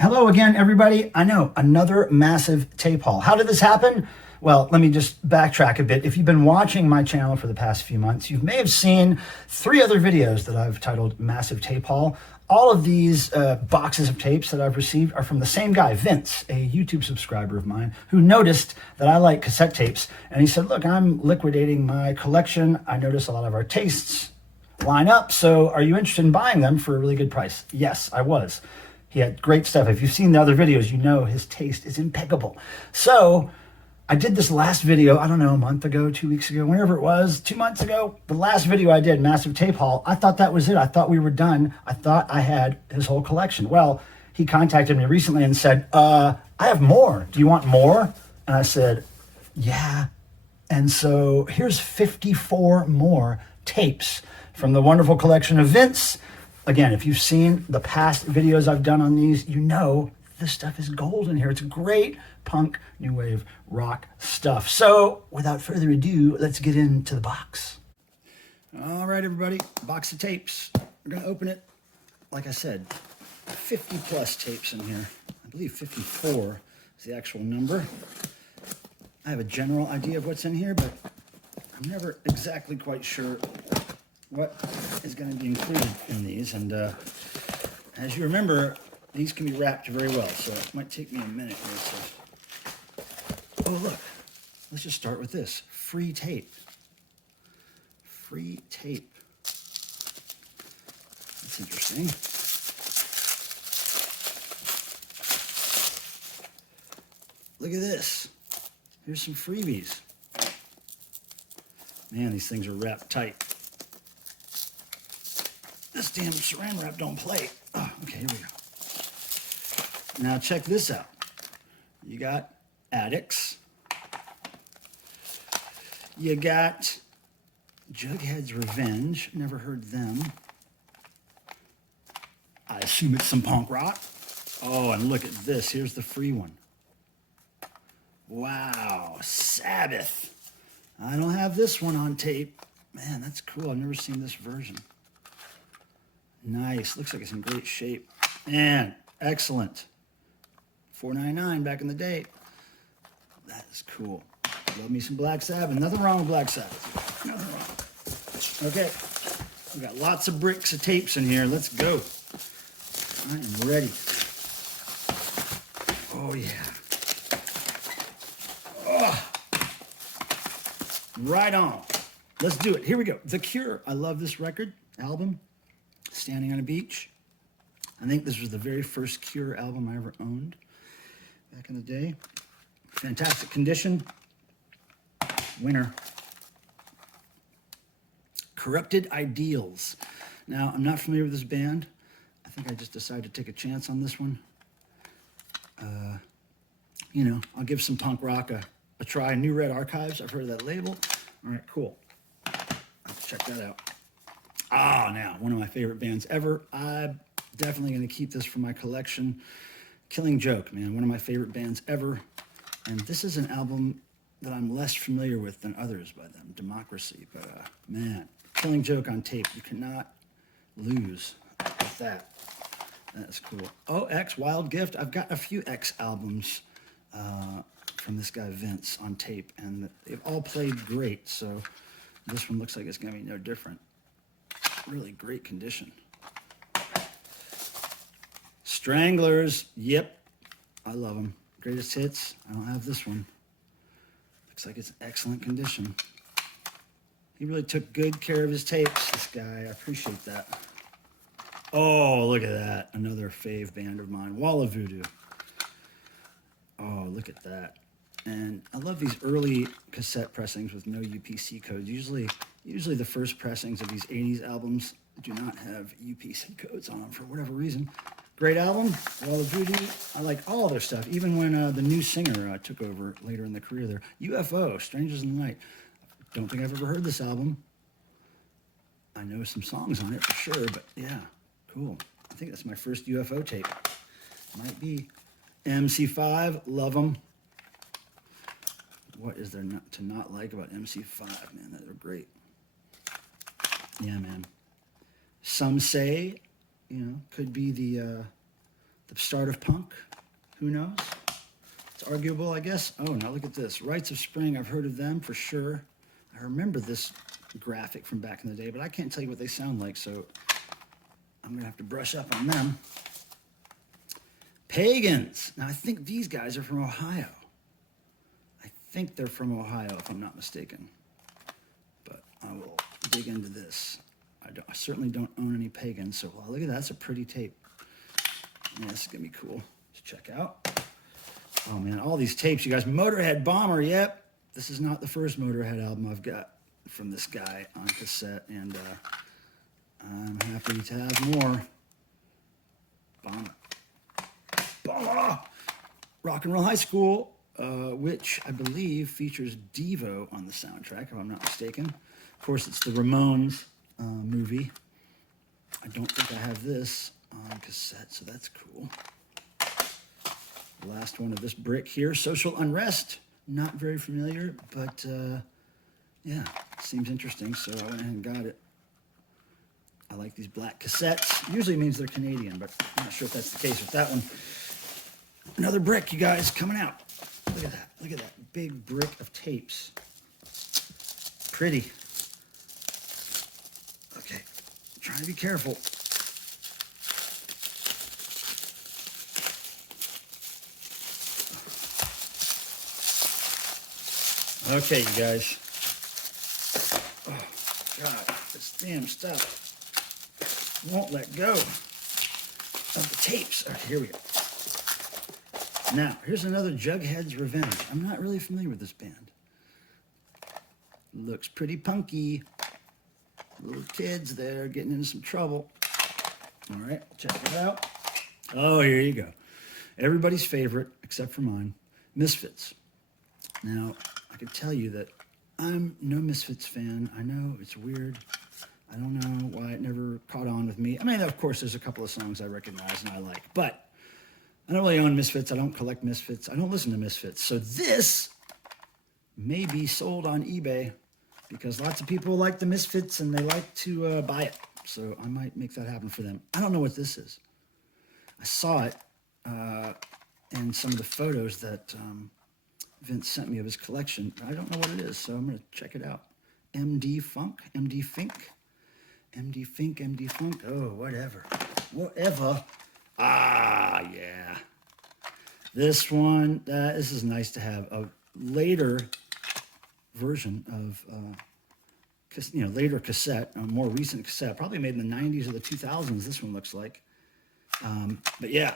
Hello again, everybody. I know, another massive tape haul. How did this happen? Well, let me just backtrack a bit. If you've been watching my channel for the past few months, you may have seen 3 other videos that I've titled Massive Tape Haul. All of these boxes of tapes that I've received are from the same guy, Vince, a YouTube subscriber of mine, who noticed that I like cassette tapes. And he said, look, I'm liquidating my collection. I notice a lot of our tastes line up. So are you interested in buying them for a really good price? Yes, I was. He had great stuff. If you've seen the other videos, you know his taste is impeccable. So I did this last video, I don't know, a month ago, 2 weeks ago, whenever it was, 2 months ago. The last video I did, Massive Tape Haul, I thought that was it. I thought we were done. I thought I had his whole collection. Well, he contacted me recently and said, I have more. Do you want more? And I said, yeah. And so here's 54 more tapes from the wonderful collection of Vince. Again, if you've seen the past videos I've done on these, you know this stuff is gold in here. It's great punk, new wave, rock stuff. So without further ado, let's get into the box. All right, everybody, box of tapes. We're gonna open it. Like I said, 50 plus tapes in here. I believe 54 is the actual number. I have a general idea of what's in here, but I'm never exactly quite sure what is going to be included in these. And as you remember, these can be wrapped very well, so it might take me a minute here to... Oh, look, let's just start with this. Free tape. Free tape. That's interesting. Look at this. Here's some freebies. Man, these things are wrapped tight. This damn saran wrap don't play. Oh, okay, here we go. Now check this out. You got Addicts. You got Jughead's Revenge. Never heard them. I assume it's some punk rock. Oh, and look at this. Here's the free one. Wow, Sabbath. I don't have this one on tape. Man, that's cool. I've never seen this version. Nice. Looks like it's in great shape. Man, excellent. $4.99 back in the day. That is cool. Love me some Black Sabbath. Nothing wrong with Black Sabbath. Nothing wrong. Okay. We got lots of bricks of tapes in here. Let's go. I am ready. Oh, yeah. Oh. Right on. Let's do it. Here we go. The Cure. I love this record, album. Standing on a Beach. I think this was the very first Cure album I ever owned back in the day. Fantastic condition. Winner. Corrupted Ideals. Now, I'm not familiar with this band. I think I just decided to take a chance on this one. You know, I'll give some punk rock a try. New Red Archives. I've heard of that label. All right, cool. Let's check that out. Ah, now, one of my favorite bands ever. I'm definitely going to keep this for my collection. Killing Joke, man, one of my favorite bands ever. And this is an album that I'm less familiar with than others by them, Democracy. But, man, Killing Joke on tape. You cannot lose with that. That's cool. Oh, X, Wild Gift. I've got a few X albums from this guy, Vince, on tape. And they've all played great. So this one looks like it's going to be no different. Really great condition. Stranglers, yep, I love them. Greatest Hits, I don't have this one. Looks like it's excellent condition. He really took good care of his tapes, this guy. I appreciate that. Oh, look at that. Another fave band of mine, Wall of Voodoo. Oh, look at that. And I love these early cassette pressings with no UPC codes. Usually the first pressings of these 80s albums do not have UPC codes on them for whatever reason. Great album, Wall of Voodoo. I like all of their stuff, even when the new singer took over later in the career there. UFO, Strangers in the Night. Don't think I've ever heard this album. I know some songs on it for sure, but yeah, cool. I think that's my first UFO tape. Might be. MC5, love them. What is there not to not like about MC5? Man, they're great. Yeah, man. Some Say, you know, could be the The start of punk? Who knows? It's arguable, I guess. Oh, now look at this. Rites of Spring, I've heard of them for sure. I remember this graphic from back in the day, but I can't tell you what they sound like, so I'm going to have to brush up on them. Pagans. Now, I think these guys are from Ohio. I think they're from Ohio, if I'm not mistaken. But I will dig into this. I certainly don't own any Pagans, so wow, look at that. That's a pretty tape. Yeah, this is going to be cool to check out. Oh, man, all these tapes, you guys. Motorhead Bomber, yep. This is not the first Motorhead album I've got from this guy on cassette, and I'm happy to have more. Bomber. Bomber! Rock and Roll High School, which I believe features Devo on the soundtrack, if I'm not mistaken. Of course, it's the Ramones movie. I don't think I have this on cassette, so that's cool. The last one of this brick here, Social Unrest. Not very familiar, but yeah, seems interesting, so I went ahead and got it. I like these black cassettes. Usually means they're Canadian, but I'm not sure if that's the case with that one. Another brick, you guys, coming out. Look at that. Look at that big brick of tapes. Pretty. Okay, trying to be careful. Okay, you guys. Oh, God, this damn stuff won't let go of the tapes. Okay, here we go. Now, here's another Jughead's Revenge. I'm not really familiar with this band. Looks pretty punky. Little kids there getting into some trouble. All right, check it out. Oh, here you go. Everybody's favorite, except for mine, Misfits. Now, I can tell you that I'm no Misfits fan. I know it's weird. I don't know why it never caught on with me. I mean, of course, there's a couple of songs I recognize and I like, but I don't really own Misfits. I don't collect Misfits. I don't listen to Misfits. So this may be sold on eBay because lots of people like the Misfits and they like to buy it. So I might make that happen for them. I don't know what this is. I saw it in some of the photos that Vince sent me of his collection. I don't know what it is, so I'm going to check it out. MD Funk, MD Fink, MD Fink, MD Funk. Oh, whatever. Whatever. Ah, yeah. This one, this is nice to have a later version of, later cassette, a more recent cassette, probably made in the 90s or the 2000s, this one looks like. But yeah,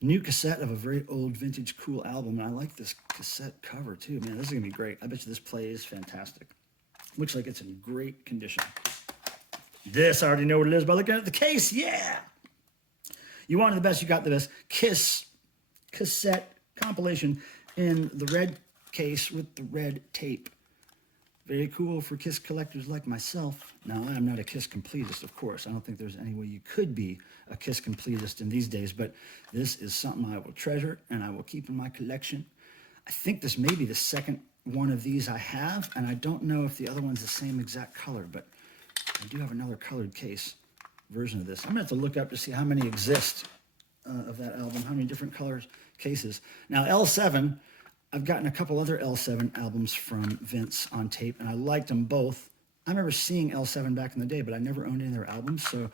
new cassette of a very old vintage cool album, and I like this cassette cover too. Man, this is going to be great. I bet you this plays fantastic. Looks like it's in great condition. This, I already know what it is by looking at the case. Yeah! You wanted the best, you got the best. Kiss cassette compilation in the red case with the red tape. Very cool for Kiss collectors like myself. Now, I am not a Kiss completist, of course. I don't think there's any way you could be a Kiss completist in these days, but this is something I will treasure and I will keep in my collection. I think this may be the second one of these I have, and I don't know if the other one's the same exact color, but I do have another colored case version of this. I'm going to have to look up to see how many exist of that album, how many different colors cases. Now, L7, I've gotten a couple other L7 albums from Vince on tape, and I liked them both. I remember seeing L7 back in the day, but I never owned any of their albums, so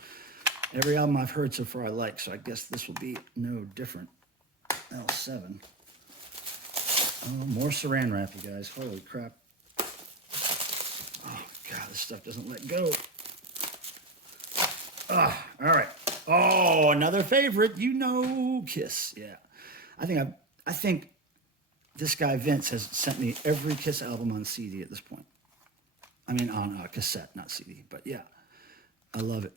every album I've heard so far I like, so I guess this will be no different. L7. Oh, more saran wrap, you guys. Holy crap. Oh, God, this stuff doesn't let go. Ah, all right. Oh, another favorite. You know, Kiss. Yeah. I think this guy, Vince, has sent me every Kiss album on CD at this point. I mean, on cassette, not CD. But yeah, I love it.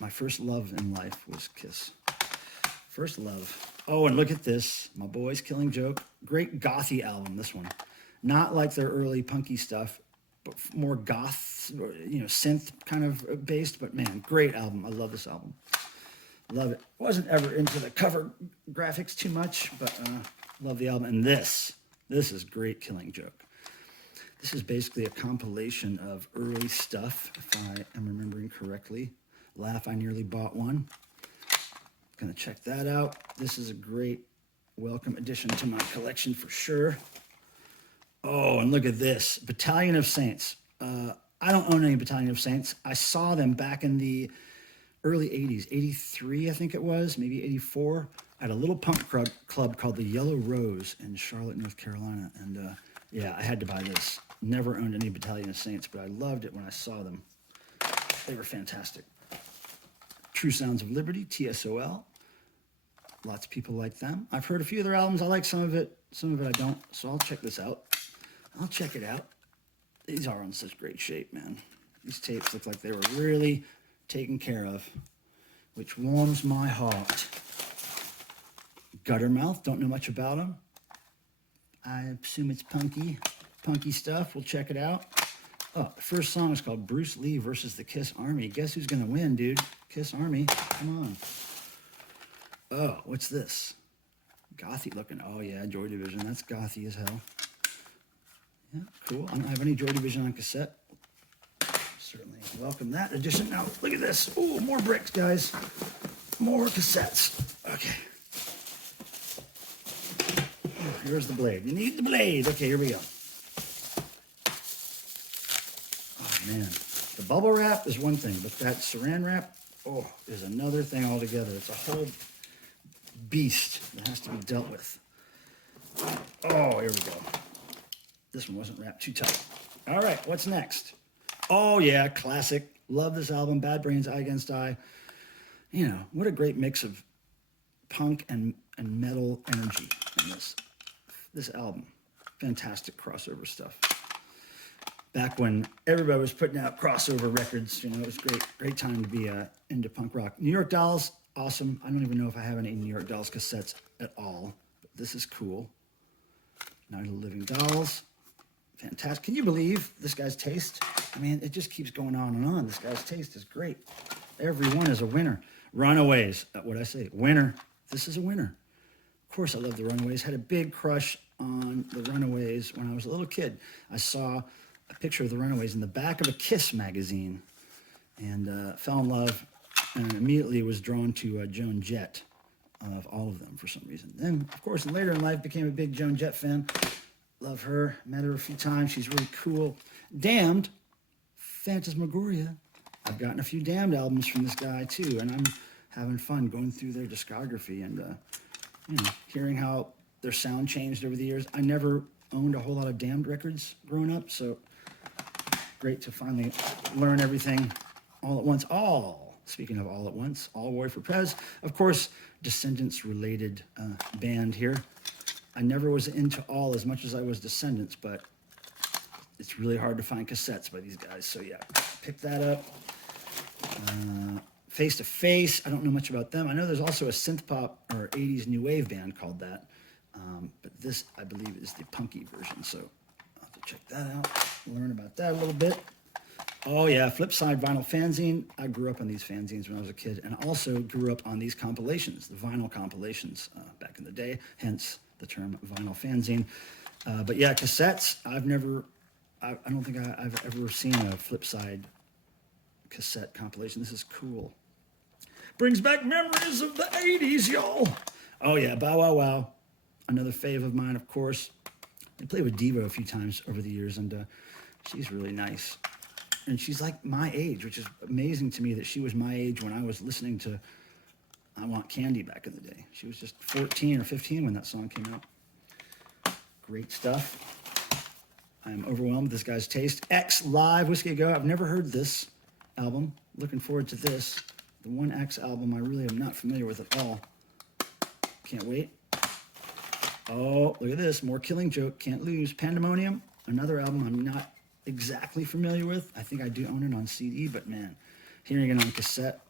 My first love in life was Kiss. First love. Oh, and look at this. My Boys Killing Joke. Great gothy album, this one. Not like their early punky stuff, but more goth, synth kind of based. But man, great album. I love this album. Love it. Wasn't ever into the cover graphics too much, but love the album. And this is great Killing Joke. This is basically a compilation of early stuff, if I am remembering correctly. Laugh, I Nearly Bought One. Gonna check that out. This is a great welcome addition to my collection for sure. Oh, and look at this, Battalion of Saints. I don't own any Battalion of Saints. I saw them back in the early 80s, 83, I think it was, maybe 84, at a little punk club called the Yellow Rose in Charlotte, North Carolina. And yeah, I had to buy this. Never owned any Battalion of Saints, but I loved it when I saw them. They were fantastic. True Sounds of Liberty, TSOL. Lots of people like them. I've heard a few of their albums. I like some of it I don't. So I'll check this out. I'll check it out. These are in such great shape, man. These tapes look like they were really taken care of, which warms my heart. Guttermouth, don't know much about them. I assume it's punky stuff. We'll check it out. Oh, the first song is called Bruce Lee versus the Kiss Army. Guess who's gonna win, dude? Kiss Army, come on. Oh, what's this? Gothy looking. Oh yeah, Joy Division. That's gothy as hell. Yeah, cool. I don't have any Joy Division on cassette. Certainly welcome that edition. Now, look at this. Oh, more bricks, guys. More cassettes. Okay. Here's the blade. You need the blade. Okay, here we go. Oh, man. The bubble wrap is one thing, but that saran wrap, oh, is another thing altogether. It's a whole beast that has to be dealt with. Oh, here we go. This one wasn't wrapped too tight. All right, what's next? Oh, yeah, classic. Love this album, Bad Brains, Eye Against Eye. You know, what a great mix of punk and metal energy in this album. Fantastic crossover stuff. Back when everybody was putting out crossover records, you know, it was great time to be into punk rock. New York Dolls, awesome. I don't even know if I have any New York Dolls cassettes at all, but this is cool. Night of the Living Dolls. Fantastic. Can you believe this guy's taste? I mean, it just keeps going on and on. This guy's taste is great. Every one is a winner. Runaways, what'd I say? Winner. This is a winner. Of course, I love the Runaways. Had a big crush on the Runaways when I was a little kid. I saw a picture of the Runaways in the back of a Kiss magazine and fell in love and immediately was drawn to Joan Jett of all of them for some reason. Then, of course, later in life, became a big Joan Jett fan. Love her. Met her a few times. She's really cool. Damned, Phantasmagoria. I've gotten a few Damned albums from this guy, too, and I'm having fun going through their discography and you know, hearing how their sound changed over the years. I never owned a whole lot of Damned records growing up, so great to finally learn everything all at once. Speaking of all at once, All War for Prez. Of course, Descendants-related band here. I never was into All as much as I was Descendants, but it's really hard to find cassettes by these guys. So yeah, pick that up. Face to Face, I don't know much about them. I know there's also a synth pop or 80s new wave band called that. But this, I believe, is the punky version. So I'll have to check that out, learn about that a little bit. Oh yeah, Flipside vinyl fanzine. I grew up on these fanzines when I was a kid and also grew up on these compilations, the vinyl compilations back in the day, hence the term vinyl fanzine. But yeah, cassettes, I don't think I've ever seen a Flipside cassette compilation. This is cool. Brings back memories of the 80s, y'all. Oh yeah, Bow Wow Wow. Another fave of mine, of course. I played with Devo a few times over the years, and she's really nice. And she's like my age, which is amazing to me that she was my age when I was listening to I Want Candy back in the day. She was just 14 or 15 when that song came out. Great stuff. I am overwhelmed with this guy's taste. X Live, Whiskey A Go. I've never heard this album. Looking forward to this. The 1X album I really am not familiar with at all. Can't wait. Oh, look at this. More Killing Joke. Can't Lose. Pandemonium. Another album I'm not exactly familiar with. I think I do own it on CD, but man, hearing it on cassette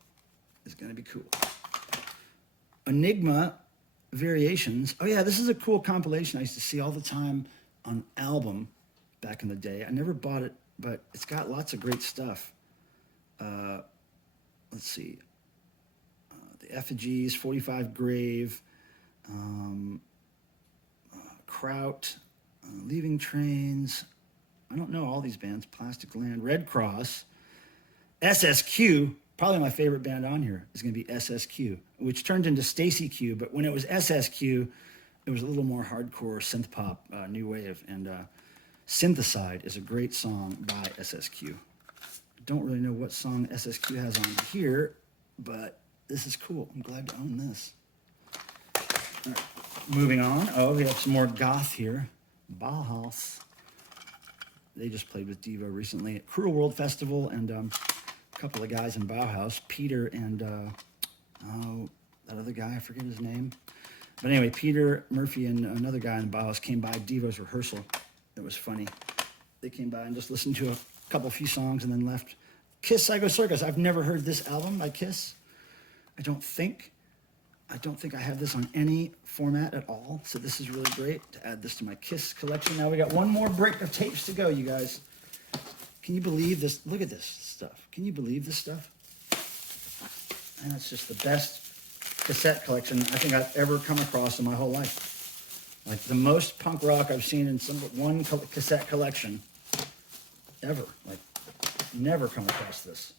is going to be cool. Enigma Variations. Oh yeah, this is a cool compilation I used to see all the time on album back in the day. I never bought it, but it's got lots of great stuff. Let's see. The Effigies, 45 Grave, Kraut, Leaving Trains. I don't know all these bands. Plastic Land, Red Cross, SSQ. Probably my favorite band on here is going to be SSQ, which turned into Stacy Q. But when it was SSQ, it was a little more hardcore synth pop, new wave. And Syntheside is a great song by SSQ. I don't really know what song SSQ has on here, but this is cool. I'm glad to own this. All right, moving on. Oh, we have some more goth here. Bauhaus. They just played with Devo recently at Cruel World Festival, and a couple of guys in Bauhaus, Peter and, that other guy, I forget his name. But anyway, Peter Murphy and another guy in Bauhaus came by Devo's rehearsal. It was funny. They came by and just listened to a few songs and then left. Kiss Psycho Circus. I've never heard this album by Kiss. I don't think I have this on any format at all. So this is really great to add this to my Kiss collection. Now we got one more break of tapes to go, you guys. Can you believe this? Look at this stuff. Can you believe this stuff? And it's just the best cassette collection I think I've ever come across in my whole life. Like the most punk rock I've seen in one cassette collection ever. Like, never come across this.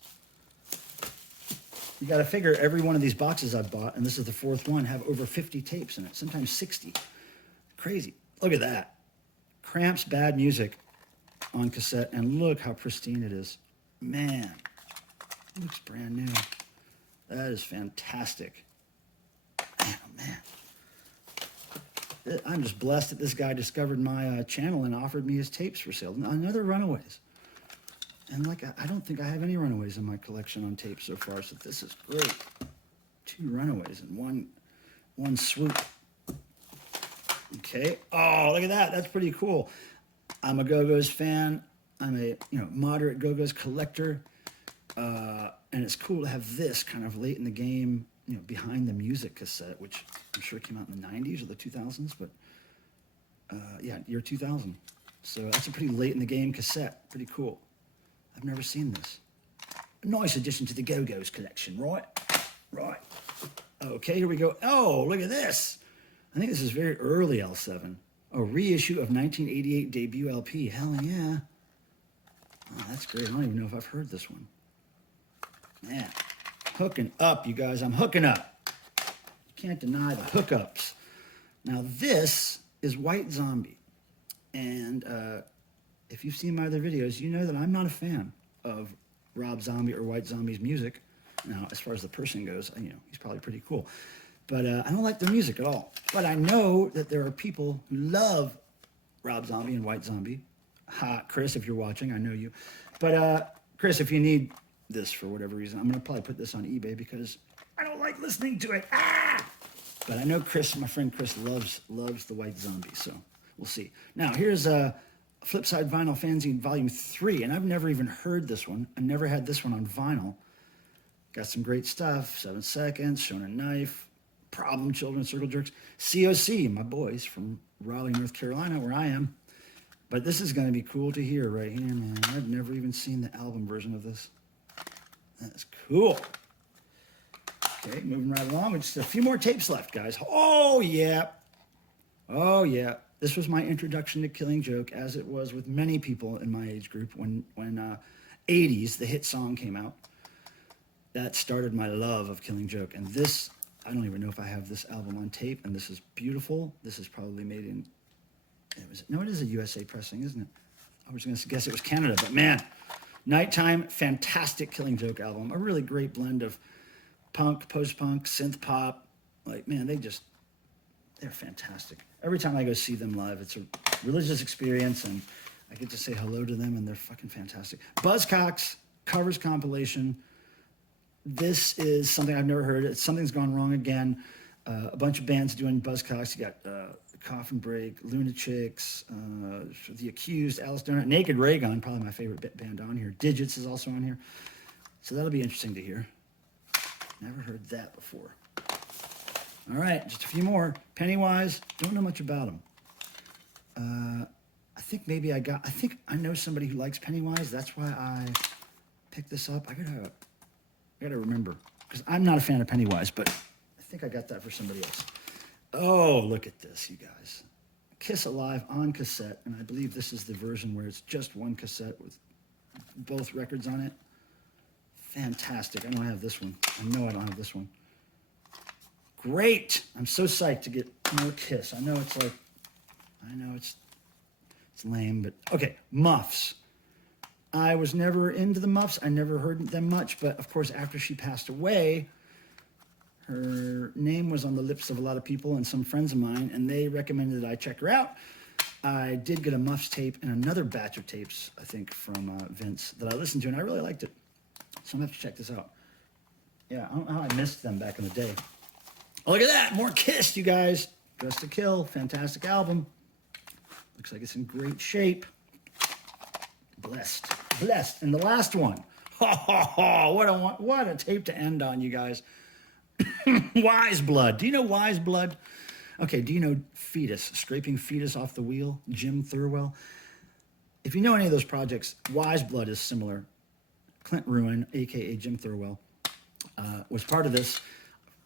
You got to figure every one of these boxes I've bought, and this is the fourth one, have over 50 tapes in it, sometimes 60. Crazy. Look at that. Cramps Bad Music on cassette, and look how pristine it is. Man, it looks brand new. That is fantastic. Man, oh man. I'm just blessed that this guy discovered my channel and offered me his tapes for sale. Another Runaways. And like, I don't think I have any Runaways in my collection on tape so far, so this is great. 2 Runaways in one swoop. Okay. Oh, look at that. That's pretty cool. I'm a Go-Go's fan. I'm a moderate Go-Go's collector. And it's cool to have this kind of late in the game, behind the music cassette, which I'm sure came out in the 90s or the 2000s, but yeah, year 2000. So that's a pretty late in the game cassette. Pretty cool. I've never seen this. A nice addition to the Go-Go's collection, right? Right. Okay, here we go. Oh, look at this. I think this is very early L7. A reissue of 1988 debut LP. Hell yeah. Oh, that's great. I don't even know if I've heard this one. Man, hooking up, you guys. I'm hooking up. You can't deny the hookups. Now, this is White Zombie. And if you've seen my other videos, you know that I'm not a fan of Rob Zombie or White Zombie's music. Now, as far as the person goes, he's probably pretty cool. But I don't like their music at all. But I know that there are people who love Rob Zombie and White Zombie. Ha, Chris, if you're watching, I know you. But Chris, if you need this for whatever reason, I'm going to probably put this on eBay because I don't like listening to it. Ah! But I know Chris, my friend Chris, loves the White Zombie, so we'll see. Now, here's Flipside Vinyl Fanzine Volume 3, and I've never even heard this one. I never had this one on vinyl. Got some great stuff. 7 Seconds, Shonen Knife, Problem Children, Circle Jerks, COC, my boys from Raleigh, North Carolina, where I am. But this is going to be cool to hear right here, man. I've never even seen the album version of this. That's cool. Okay, moving right along. With just a few more tapes left, guys. Oh, yeah. Oh, yeah. This was my introduction to Killing Joke, as it was with many people in my age group when 80s, the hit song came out. That started my love of Killing Joke. And this, I don't even know if I have this album on tape, and this is beautiful. This is probably made in, it is a USA pressing, isn't it? I was going to guess it was Canada, but man, Nighttime, fantastic Killing Joke album. A really great blend of punk, post-punk, synth pop. Like, man, they're fantastic. Every time I go see them live, it's a religious experience, and I get to say hello to them, and they're fucking fantastic. Buzzcocks, covers compilation. This is something I've never heard. Something's Gone Wrong Again. A bunch of bands doing Buzzcocks. You got Coffin Break, Lunatics, The Accused, Alice Donut, Naked Raygun, probably my favorite band on here. Digits is also on here. So that'll be interesting to hear. Never heard that before. All right, just a few more. Pennywise, don't know much about them. I think I know somebody who likes Pennywise. That's why I picked this up. I gotta remember, because I'm not a fan of Pennywise, but I think I got that for somebody else. Oh, look at this, you guys. Kiss Alive on cassette, and I believe this is the version where it's just one cassette with both records on it. Fantastic. I don't have this one. I know I don't have this one. Great. I'm so psyched to get more Kiss. I know it's lame, but okay. Muffs. I was never into the Muffs. I never heard them much, but of course, after she passed away, her name was on the lips of a lot of people and some friends of mine, and they recommended that I check her out. I did get a Muffs tape and another batch of tapes, I think, from Vince that I listened to, and I really liked it. So I'm going to have to check this out. Yeah, I don't know how I missed them back in the day. Oh, look at that. More Kiss, you guys. Dressed to Kill. Fantastic album. Looks like it's in great shape. Blessed. Blessed. And the last one. What a tape to end on, you guys. Wise Blood. Do you know Wise Blood? Okay, do you know Fetus? Scraping Fetus off the Wheel? Jim Thirlwell? If you know any of those projects, Wise Blood is similar. Clint Ruin, a.k.a. Jim Thirlwell, was part of this.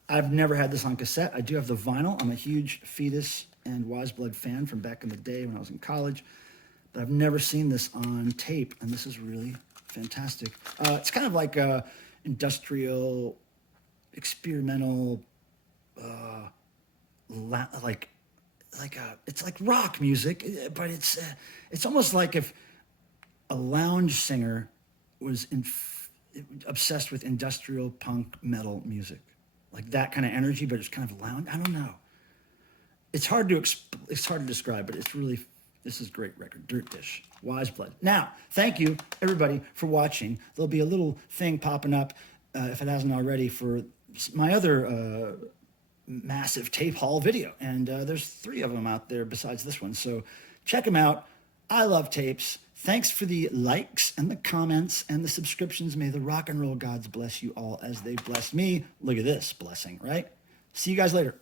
I've never had this on cassette. I do have the vinyl. I'm a huge Fetus and Wise Blood fan from back in the day when I was in college. But I've never seen this on tape, and this is really fantastic. It's kind of like industrial, experimental, it's like rock music, but it's almost like if a lounge singer was obsessed with industrial punk metal music, like that kind of energy, but it's kind of lounge. I don't know. It's hard to describe, but this is a great record. Dirt Dish, Wise Blood. Now, thank you everybody for watching. There'll be a little thing popping up if it hasn't already for my other massive tape haul video, and there's 3 of them out there besides this one. So check them out. I love tapes. Thanks for the likes and the comments and the subscriptions. May the rock and roll gods bless you all as they bless me. Look at this blessing, right? See you guys later.